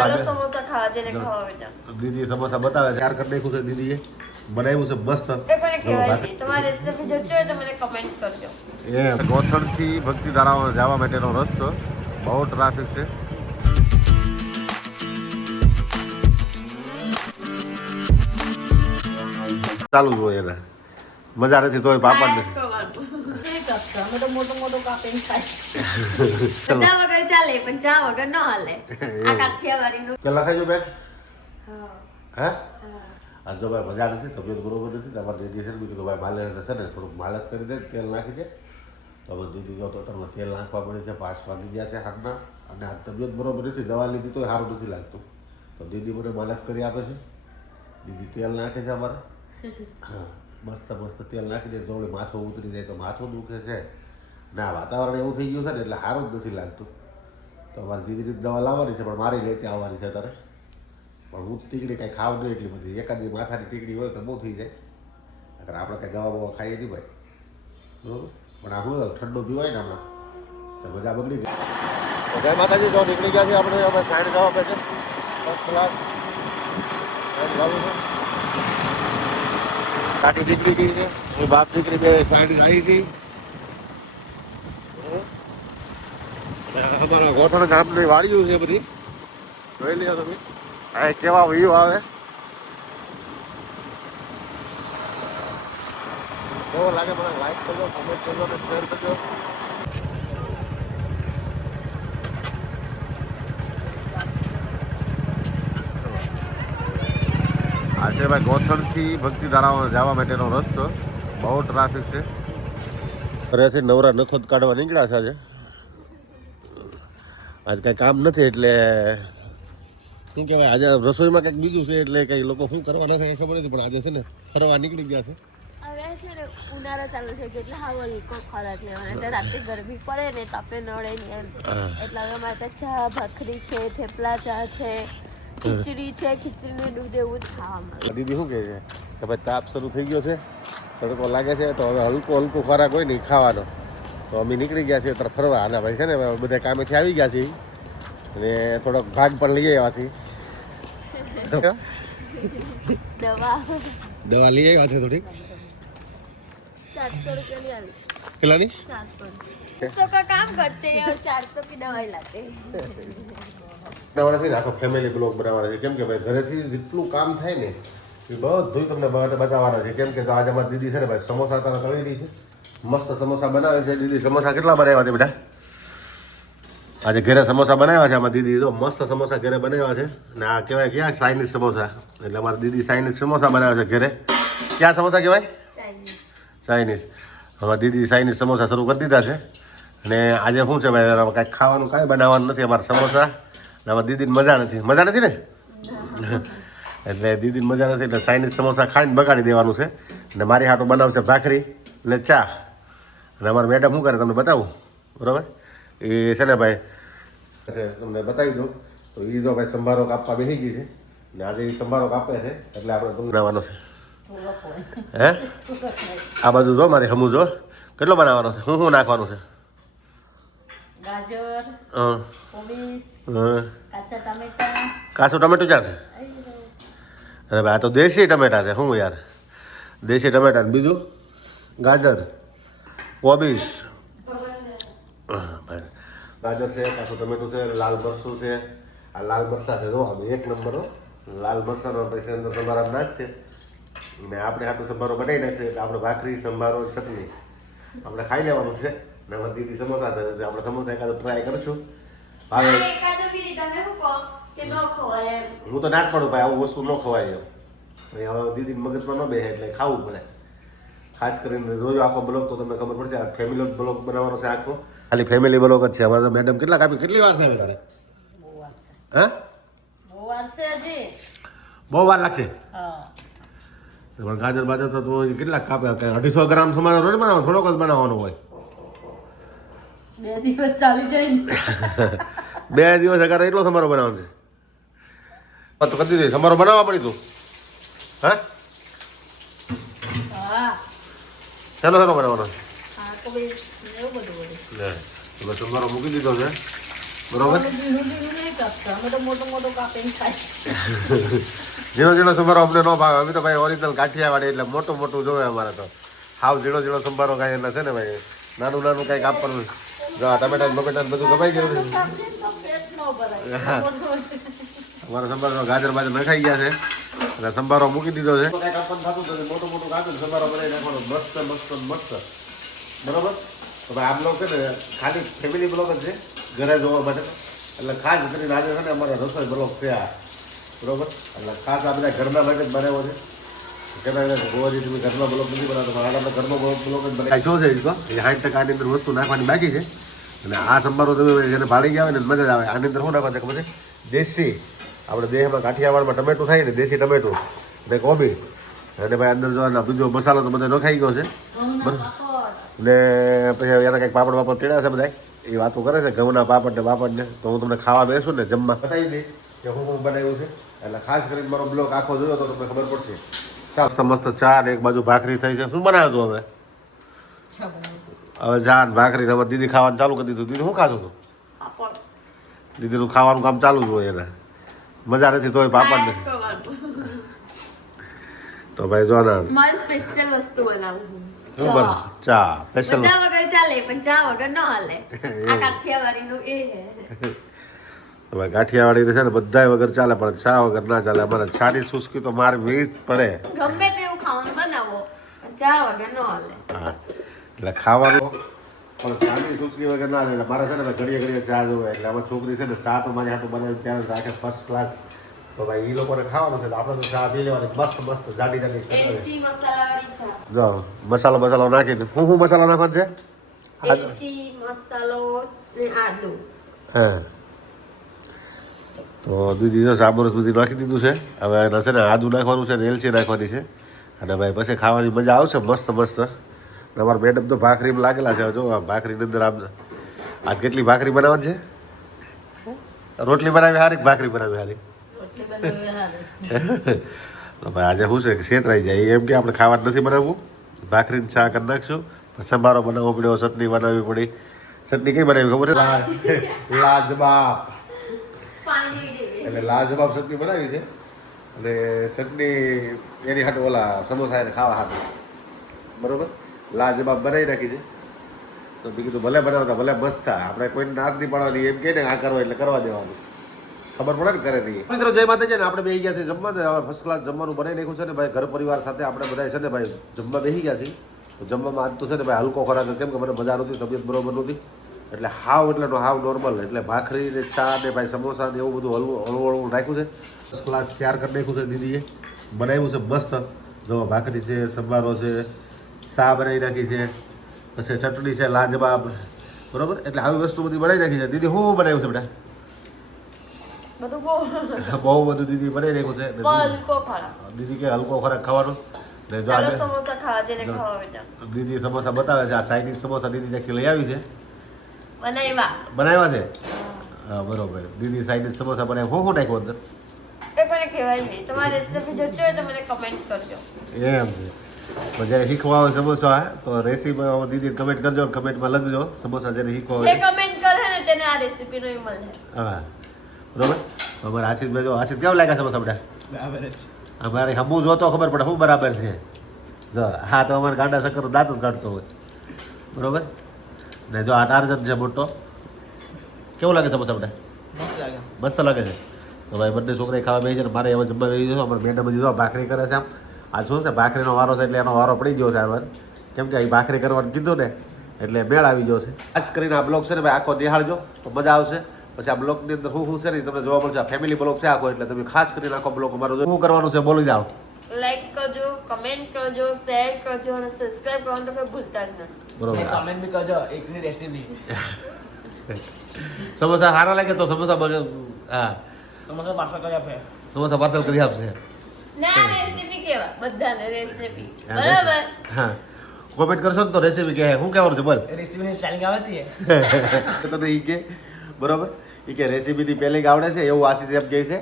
ચાલો સમોસા ખાવા જેને ખાવા હોય તો દીદી સમોસા બતાવે તૈયાર કરી નાખ્યું છે દીદીએ બનાવ્યું છે મસ્ત એ કોને કહેવાય છે તમારે રેસીપી જોઈતી હોય તો મને કમેન્ટ કરજો એ ગોથણથી ભક્તિ ધારામાં જવા માટેનો રસ્તો બહુ ટ્રાફિક છે ચાલુ જ હોય એને મજા નથી તોય પાપડ નથી બધા વગર ચાલે પણ ચા વગર ન હાલે આ કાઠિયાવાડીનું પેલા ખાઈ જો બેન હે આ જો ભાઈ મજા નથી તબિયત બરોબર નથી તમારે દીદી છે બીજું ભાઈ માલે છે ને થોડુંક માલશ કરી દે તેલ નાખી દે તો હવે દીદી જો તો તમે તેલ નાખવા પડે છે 5 વાગી ગયા છે હાથના અને આ તબિયત બરોબર નથી દવા લીધી તો સારું નથી લાગતું તો દીદી મને માલશ કરી આપે છે દીદી તેલ નાખે છે અમારે હા મસ્ત મસ્ત તેલ નાખી દે જોડે માથું ઉતરી જાય તો માથું દુખે છે ના વાતાવરણ એવું થઈ ગયું છે ને એટલે સારું જ નથી લાગતું તો અમારે દીદી દવા લાવવાની છે પણ મારી લેતી આવવાની છે તારે પણ હું ટીકડી કાંઈ ખાવ નહીં એટલી બધી એકાદી માથાની ટીકડી હોય તો બહુ થઈ જાય અગર આપણે કાંઈ દવા બવા ખાઈએ નહીં ભાઈ બરોબર પણ આ શું ઠંડુ પીવાય ને હમણાં તો મજા બગડી ગઈ જય માતાજી જો નીકળી ગયા છે આપણે હવે સાઈડ જવા પડે ફર્સ્ટ ક્લાસ જવું છે કાઠી દીકરી ગઈ છે એ બાપ દીકરી બે સાઈડ આવી છે અમારા ગોઠણ ગામની વાડીઓ છે બધી જોઈ લ્યો તમે આ કેવા વ્યૂ આવે કેવો લાગે મને લાઈક કરજો કમેન્ટ કરજો અને શેર કરજો આ છે ભાઈ ગોથણથી ભક્તિ ધારામાં જવા માટેનો રસ્તો બહુ ટ્રાફિક છે ઘરેથી નવરા નખોદ કાઢવા નીકળ્યા છે આજે આજે કાંઈ કામ નથી એટલે શું કહેવાય આજે રસોઈમાં કંઈક બીજું છે એટલે કંઈ લોકો શું કરવાના છે ખબર નથી પણ આજે છે ને ફરવા નીકળી ગયા છે હવે છે ને ઉનાળો ચાલુ થઈ ગયો એટલે હાવ ઈકો ખોરાક લેવાનો એટલે રાતે ગરમી પડે ને તાપે નડે ને એમ એટલે હવે અમારે ત્યાં ચા ભાખરી છે થેપલા ચા છે ખીચડી છે ખીચડીનું દૂધ એવું જ ખાવામાં દીદી શું કહે છે કે ભાઈ તાપ શરૂ થઈ ગયો છે તડકો લાગે છે તો હવે હલકો ખોરાક હોય ને એ ખાવાનો તો અમે નીકળી ગયા છીએ અત્યારે ફરવા અને ભાઈ છે ને બધા કામેથી આવી ગયા છીએ અને થોડોક ભાગ પણ લઈ આવ્યાથી દવા લઈ આવ્યા છે થોડીક 400 રૂપિયાની આવી કેટલાની 400 तो का काम करते हैं और 400 की दवाई लाते हैं બનાવવાના આખો ફેમિલી બ્લોગ બનાવવાના છે કેમ કે ભાઈ ઘરેથી જેટલું કામ થાય ને એ બધું તમને બતાવવાના છે કેમ કે તો આજે અમારી દીદી છે ને ભાઈ સમોસા તારા તળી રહી છે મસ્ત સમોસા બનાવે છે દીદી સમોસા કેટલા બનાવ્યા છે બેટા આજે ઘરે સમોસા બનાવ્યા છે અમારી દીદી તો મસ્ત સમોસા ઘરે બનાવ્યા છે ને આ કહેવાય ક્યાં ચાઇનીઝ સમોસા એટલે અમારી દીદી ચાઇનીઝ સમોસા બનાવે છે ઘરે ક્યાં સમોસા કહેવાય ચાઇનીઝ અમારી દીદી ચાઇનીઝ સમોસા શરૂ કરી દીધા છે અને આજે શું છે ભાઈ કાંઈક ખાવાનું કાંઈ બનાવવાનું નથી અમારા સમોસા અમારી દીદીને મજા નથી ને એટલે દીદીને મજા નથી એટલે ચાઇનીઝ સમોસા ખાઈને બગાડી દેવાનું છે અને મારી હાટો બનાવશે ભાખરી ને ચા અને અમારા મેડમ શું કરે તમને બતાવું બરાબર એ છે ને ભાઈ તમને બતાવી દઉં તો એ જો ભાઈ સંભારો કાપવા બેસી ગઈ છે ને આજે એ સંભારો કાપે છે એટલે આપણે બનાવવાનો છે હે આ બાજુ જો મારી હમું જો કેટલો બનાવવાનો છે શું નાખવાનું છે गाजर कोबीज काचा टमेटा કાચું ટમેટું ક્યાં છે અરે ભાઈ આ તો દેશી ટમેટા છે શું યાર દેશી ટમેટા ને બીજું ગાજર કોબીજ ગાજર છે કાચું ટમેટું છે લાલ મરચું છે આ લાલ મરચા છે જો આમ એક નંબર લાલ મરચાનો પછી અંદર સંભારો નાખશે ને આપણે આટલું સંભારો બનાવી નાખશે એટલે આપણે ભાખરી સંભારો ચટણી આપણે ખાઈ લેવાનું છે ને અમારી દીદી સમોસા ધરે છે આપણે સમોસા એકાદો ટ્રાય કરશું ભાવે હું તો ના જ પડું ભાઈ આવું વસ્તુ ન ખવાય એમ હવે દીદી મગજમાં ન બેસે એટલે ખાવું પડે ખાસ કરીને રોજ આખો બ્લોગ તો તમને ખબર પડશે આ ફેમિલી બ્લોગ બનાવવાનો છે આખો ખાલી ફેમિલી બ્લોગ જ છે અમારે તો મેડમ કેટલા કાપી કેટલી વાર થાય તારે હે બહુ વાર લાગશે પણ ગાજર બાજર તો કેટલા કાપે 250 ગ્રામ સમાન રોજ બનાવવાનો થોડોક જ બનાવવાનો હોય 2 દિવસ ચાલી જાય ને 2 દિવસ અગાર એટલો સમારો બનાવવાનો છે તો કદી દે સમારો બનાવવા પડી તું હા ચાલો બનાવવાનો સમારો મૂકી દીધો છે બરોબર ધીરું ધીરું નહીં કાપતા અમે તો મોટો મોટો કાપીને ખાય ઝીણો ઝીણો સંભારો અમને ન ભાવે અમે તો ભાઈ ઓરિજિનલ કાઠિયાવાડી એટલે મોટું મોટું જોવે અમારે તો હાવ ઝીણો ઝીણો સંભારો કાંઈ એટલે છે ને ભાઈ નાનું નાનું કાંઈક આપવાનું જો આ ટમેટા બમેટા બધું કપાઈ ગયું છે કાપીને તો પેટ ન ભરાય અમારો સંભારો ગાજર બાજર નખાઈ ગયા છે અને સંભારો મૂકી દીધો છે કાંઈક આપવાનું થતું હતું મોટું મોટું કાપીને સંભારો બનાવી નાખવાનો મસ્ત મસ્ત મસ્ત બરોબર તો ભાઈ આ બ્લોગ છે ને ખાલી ફેમિલી બ્લોગ જ છે ઘરે જોવા માટે એટલે ખાસ કરીને આજે છે ને અમારા રસોઈ બ્લોગ છે આ બરોબર એટલે ખાસ આ બધા ઘરના માટે જ બનાવ્યો છે કહેતા ગોવાથી તમે ઘરમાં બ્લોગ નથી બનાવતો પણ આના ઘરનો બ્લોગ જ બનાવી શું છે એ 60% આની અંદર વસ્તુ નાખવાની બાકી છે અને આ સંભારો તમે જેને ભાળી ગયા હોય ને મજા જ આવે આની અંદર શું નાખવા છે ખબર છે દેશી આપણે દેહમાં કાઠિયાવાડમાં ટમેટું થાય ને દેશી ટમેટું ને કોબી અને ભાઈ અંદર જો બીજો મસાલો તો બધો નખાઈ ગયો છે ને પછી એના કંઈક પાપડ વાપડ તેડ્યા છે બધા એ વાતો કરે છે ઘઉંના પાપડ ને તો હું તમને ખાવા બેસું ને જમવા બતાવી દઈ કે હું બનાવ્યું છે એટલે ખાસ કરીને મારો બ્લોગ આખો જોયો તો તમને ખબર પડશે મસ્ત મસ્ત ચા ને એક બાજુ ભાખરી થઈ છે શું બનાવ્યું હતું હવે ચા ને ભાખરી ને હવે દીદી ખાવાનું ચાલુ કરી દીધું દીદી શું ખાધું હતું દીદીનું ખાવાનું કામ ચાલુ જ હોય એને મજા નથી તોય પાપડ ને તો ભાઈ જો ને મારે સ્પેશિયલ વસ્તુ બનાવું શું બને ચા સ્પેશિયલ બધા વગર ચાલે પણ ચા વગર ન હાલે આ કાઠિયાવાડીનું એ હે ભાઈ કાઠિયાવાડી છે ને બધાય વગર ચાલે પણ ચા વગર ના ચાલે અમારે છાની સુસ્કી તો મારે વીજ પડે ગમે તેવું ખાવાનું બનાવો પણ ચા વગર ન હાલે હા એટલે ખાવાનું પણ ચાની સુસ્કી વગર ના ચાલે મારે છે ને ભાઈ ઘડીએ ઘડીએ ચા જોવે એટલે અમારી છોકરી છે ને ચા તો મારી હાટું બનાવી ત્યારે રાખે ફર્સ્ટ ક્લાસ તો ભાઈ એ લોકોને ખાવાનું છે તો આપણે તો ચા પી લેવાની મસ્ત મસ્ત જાડી જાડી એલચી મસાલાવાળી ચા જો મસાલો નાખીને શું મસાલો નાખવાનો છે એલચી મસાલો ને આદુ હા તો દીદી જો સાબરસ બધી નાખી દીધું છે હવે એના છે ને આદુ નાખવાનું છે ને એલચી નાખવાની છે અને ભાઈ પછી ખાવાની મજા આવશે મસ્ત મસ્ત અમારા મેડમ તો ભાખરીમાં લાગેલા છે જો આ ભાખરીની અંદર આજ કેટલી ભાખરી બનાવવાની છે રોટલી બનાવી હારી ભાખરી બનાવી હારી તો ભાઈ આજે શું છે કે છેતરાઈ જાય એમ કે આપણે ખાવાનું નથી બનાવવું ભાખરીને ચા કરી નાખશું સંભારો બનાવવો પડ્યો ચટણી બનાવવી પડી ચટણી કઈ બનાવી ખબર છે લાજવાબ એટલે લાજવાબ ચટણી બનાવી છે અને ચટણી એની હાટું ઓલા સમોસા એને ખાવા હાટું બરોબર લાજવાબ બનાવી નાખી છે તો મેં કીધું ભલે બનાવતા ભલે મસ્ત થાય આપણે કોઈને નાશ નહીં પાડવાની એમ કહે ને આ કરવા એટલે કરવા દેવાનું ખબર પડે ને કરે નહીં મિત્રો જય માતા છે ને આપણે બેસી ગયા છે જમવા ને હવે ફર્સ્ટ ક્લાસ જમવાનું બનાવી નાખ્યું છે ને ભાઈ ઘર પરિવાર સાથે આપણે બધા છે ને ભાઈ જમવા બેસી ગયા છીએ તો જમવામાં આજ તો છે ને ભાઈ હલકો ખોરાક કેમ કે મને મજા નહોતી તબિયત બરોબર નહોતી એટલે હાવ એટલે હાવ નોર્મલ એટલે ભાખરી ને ચા ને ભાઈ સમોસા ને એવું બધું હળવું રાખ્યું છે ફર્સ્ટ ક્લાસ તૈયાર કરી નાખ્યું છે દીદીએ બનાવ્યું છે મસ્ત જો ભાખરી છે સંભારો છે ચા બનાવી નાખી છે પછી ચટણી છે લાજવાબ બરોબર એટલે આવી વસ્તુ બધી બનાવી નાખી છે દીદી શું બનાવ્યું છે બેટા બહુ બધું દીદી બનાવી નાખ્યું છે દીદી કે હલકો ખોરાક ખાવાનો ને જો દીદી સમોસા બતાવે છે આ ચાઇનીઝ સમોસા દીદી ત્યાંથી લઈ આવી છે બનાવ્યા છે હા બરોબર દીદી ચાઇનીઝ સમોસા બનાવ્યા શું નાખ્યું અંદર એમ છે જ્યારે શીખવા આવે સમોસા તો રેસીપી દીદી કમેન્ટ કરજો કમેન્ટમાં લખજો સમોસા જ્યારે શીખવા આવે હા બરોબર અમારે આશિષભાઈ જો આશિષ કેવા લાગ્યા સમોસા બધા અમારે હમું જોતો ખબર પડે શું બરાબર છે જો હા તો અમારે ગાંડા શક્કર દાંત જ કાઢતો હોય બરોબર ને જો આ ટાર્જન છે મોટો કેવું લાગે સમોસા બધા મસ્ત લાગે છે તો ભાઈ બંને છોકરાએ ખાવા બેસી છે ને મારે હવે જમવા બેસી જશો અમારે મેડમ જો ભાખરી કરે છે આમ આ શું છે ભાખરીનો વારો છે એટલે એનો વારો પડી ગયો છે આ કેમ કે અહીં ભાખરી કરવાનું કીધું ને એટલે મેળ આવી ગયો છે ખાસ કરીને આ બ્લોગ છે ને ભાઈ આખો નિહાળજો તો મજા આવશે પછી આ બ્લોગની અંદર શું છે ને તમને જોવા મળશે ફેમિલી બ્લોગ છે આખો એટલે તમે ખાસ કરીને આખો બ્લોગ અમારો શું કરવાનું છે બોલી જાઓ લાઈક કરજો કમેન્ટ કરજો શેર કરજો અને સબસ્ક્રાઇબ કરવાનું તો કોઈ ભૂલતા જ નહીં બરોબર કમેન્ટ બી કરજો એકની રેસીપી સમોસા સારા લાગે તો સમોસા હા સમોસા પાર્સલ કરી આપે સમોસા પાર્સલ કરી આપશે ના રેસીપી કેવા બધાને રેસીપી બરાબર હા કોમેન્ટ કરશો ને તો રેસીપી કે શું કહેવાનું છે બોલ રેસીપીની સ્ટાઇલિંગ આવતી હે તો ઈ કે બરોબર ઈ કે રેસીપીની પેલિંગ આવડે છે એવું આશીષ એમ કહે છે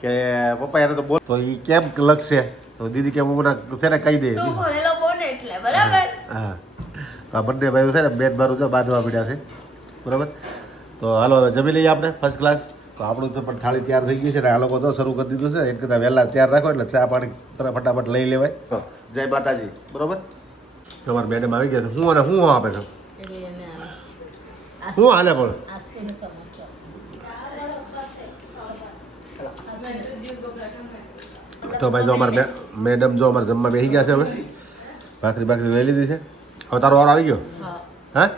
કે પપ્પા એને તો બોલ તો ઈ કેમ લખશે તો દીદી કે હું છે ને કહી દે તું ભણેલો બોને એટલે બરાબર હા તો આ બંને ભાઈઓ છે ને બેન મારું જો બાંધવા પડ્યા છે બરાબર તો હાલો હવે જમી લઈએ આપણે ફર્સ્ટ ક્લાસ. તો આપણું તો પણ થાળી તૈયાર થઈ ગઈ છે ને આ લોકો તો શરૂ કરી દીધું છે. એક કરતાં વહેલા તૈયાર રાખો એટલે ચા પાણી તરફ ફટાફટ લઈ લેવાય. જય માતાજી. બરોબર, તમારા મેડમ આવી ગયા છે. શું અને શું આપે છે? શું હાલે પણ તો ભાઈ જો અમારે મેડમ જો અમારે જમવા બેસી ગયા છે. હવે ભાખરી લઈ લીધી છે. હવે તારો વાર આવી ગયો. હા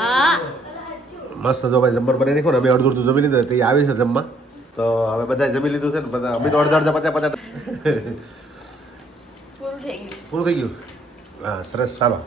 હા મસ્ત જો ભાઈ જમવાનું બની નાખ્યું ને. અમે અડધું જમી લીધું તે આવી છે જમવા. તો હવે બધા જમી લીધું છે ને બધા. અમે તો અડધા 50 પૂરું થઈ ગયું. પૂરું થઈ ગયું. હા સરસ, ચાલો.